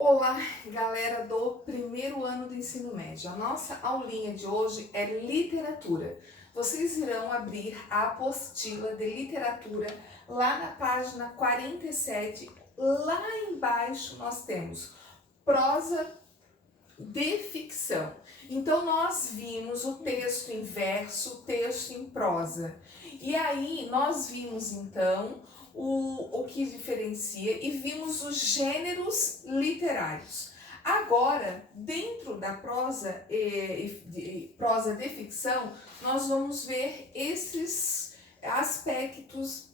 Olá, galera do primeiro ano do ensino médio. A nossa aulinha de hoje é literatura. Vocês irão abrir a apostila de literatura lá na página 47. Lá embaixo nós temos prosa de ficção. Então nós vimos o texto em verso, o texto em prosa. E aí nós vimos então o que diferencia e vimos os gêneros literários. Agora, dentro da prosa de ficção, nós vamos ver esses aspectos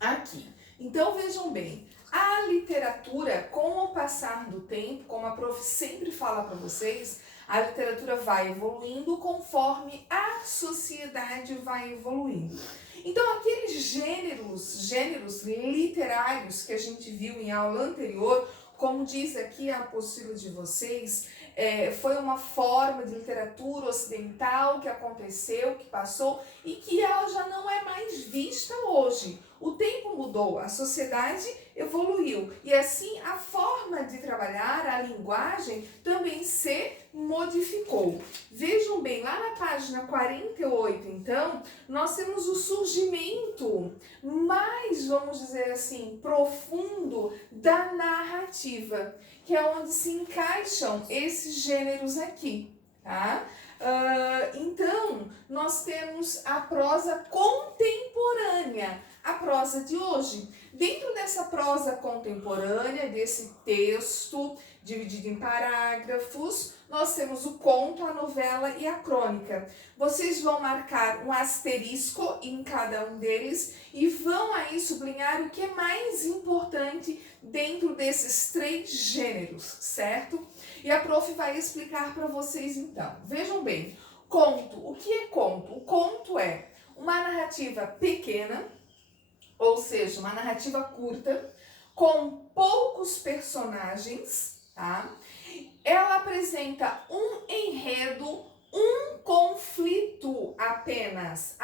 aqui. Então vejam bem, a literatura, com o passar do tempo, como a prof sempre fala para vocês, a literatura vai evoluindo conforme a sociedade vai evoluindo. Então aqueles gêneros literários que a gente viu em aula anterior, como diz aqui a apostila de vocês, foi uma forma de literatura ocidental que aconteceu, que passou e que ela já não é mais vista hoje. O tempo mudou, a sociedade evoluiu e assim a forma de trabalhar, a linguagem também se modificou. Vejam bem, lá na página 48, então, nós temos o surgimento mais, vamos dizer assim, profundo da narrativa, que é onde se encaixam esses gêneros aqui, tá? Então, nós temos a prosa contemporânea, a prosa de hoje. Dentro dessa prosa contemporânea, desse texto dividido em parágrafos, nós temos o conto, a novela e a crônica. Vocês vão marcar um asterisco em cada um deles e vão aí sublinhar o que é mais importante dentro desses três gêneros, certo? E a prof vai explicar para vocês então. Vejam bem, conto. O que é conto? O conto é uma narrativa pequena, ou seja, uma narrativa curta, com poucos personagens, tá? Ela apresenta um enredo, um conflito apenas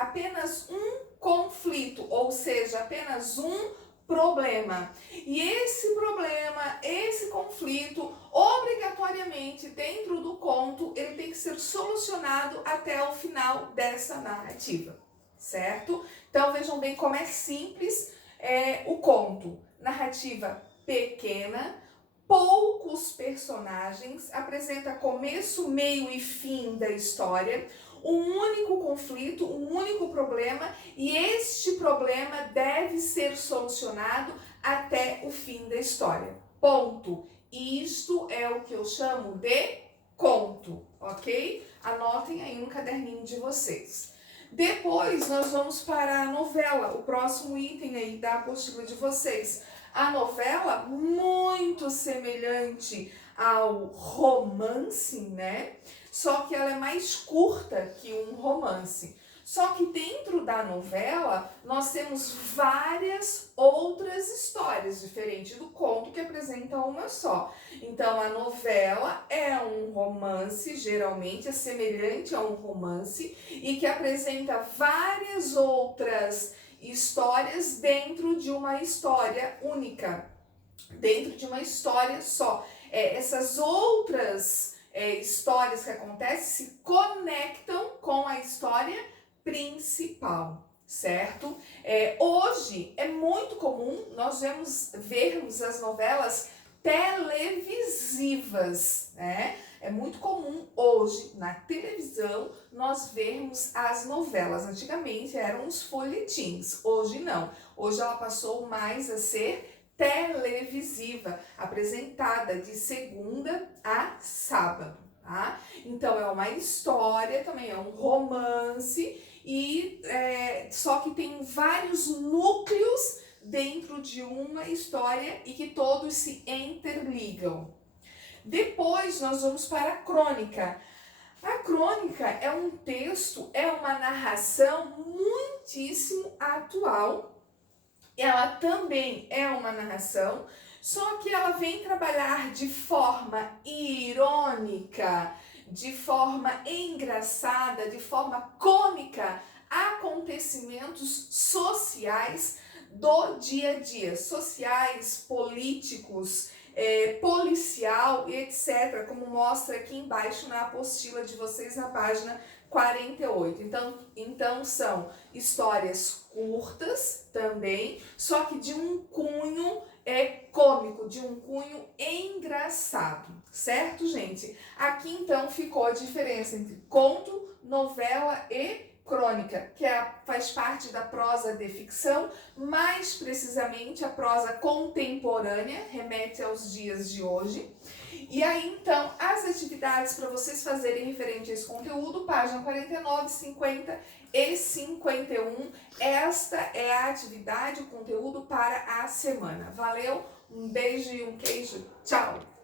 um conflito, ou seja, apenas um problema. E esse problema, esse conflito, obrigatoriamente dentro do conto, ele tem que ser solucionado até o final dessa narrativa, certo? Então vejam bem como é simples o conto. Narrativa pequena, poucos personagens, apresenta começo, meio e fim da história, um único conflito, um único problema, e este problema deve ser solucionado até o fim da história. Ponto. Isto é o que eu chamo de conto, ok? Anotem aí no caderninho de vocês. Depois nós vamos para a novela, o próximo item aí da apostila de vocês. A novela, muito semelhante ao romance, né? Só que ela é mais curta que um romance. Só que dentro da novela, nós temos várias outras histórias, diferente do conto que apresenta uma só. Então, a novela é um romance, geralmente é semelhante a um romance, e que apresenta várias outras histórias dentro de uma história única, dentro de uma história só. Essas outras histórias que acontecem se conectam com a história principal, certo? Hoje é muito comum nós vermos as novelas televisivas, né? É muito comum hoje na televisão nós vermos as novelas. Antigamente eram os folhetins, hoje não. Hoje ela passou mais a ser televisiva, apresentada de segunda a sábado, tá? Então é uma história, também é um romance, e só que tem vários núcleos dentro de uma história e que todos se interligam. Depois nós vamos para a crônica. A crônica é um texto, é uma narração muitíssimo atual. Ela também é uma narração, só que ela vem trabalhar de forma irônica, de forma engraçada, de forma cômica, acontecimentos sociais do dia a dia, sociais, políticos, policial e etc., como mostra aqui embaixo na apostila de vocês na página 48. Então são histórias curtas também, só que de um cunho cômico, de um cunho engraçado, certo, gente? Aqui então ficou a diferença entre conto, novela e crônica, que faz parte da prosa de ficção, mais precisamente a prosa contemporânea, remete aos dias de hoje. E aí, então, as atividades para vocês fazerem referente a esse conteúdo, página 49, 50 e 51. Esta é a atividade, o conteúdo para a semana. Valeu, um beijo e um queijo. Tchau!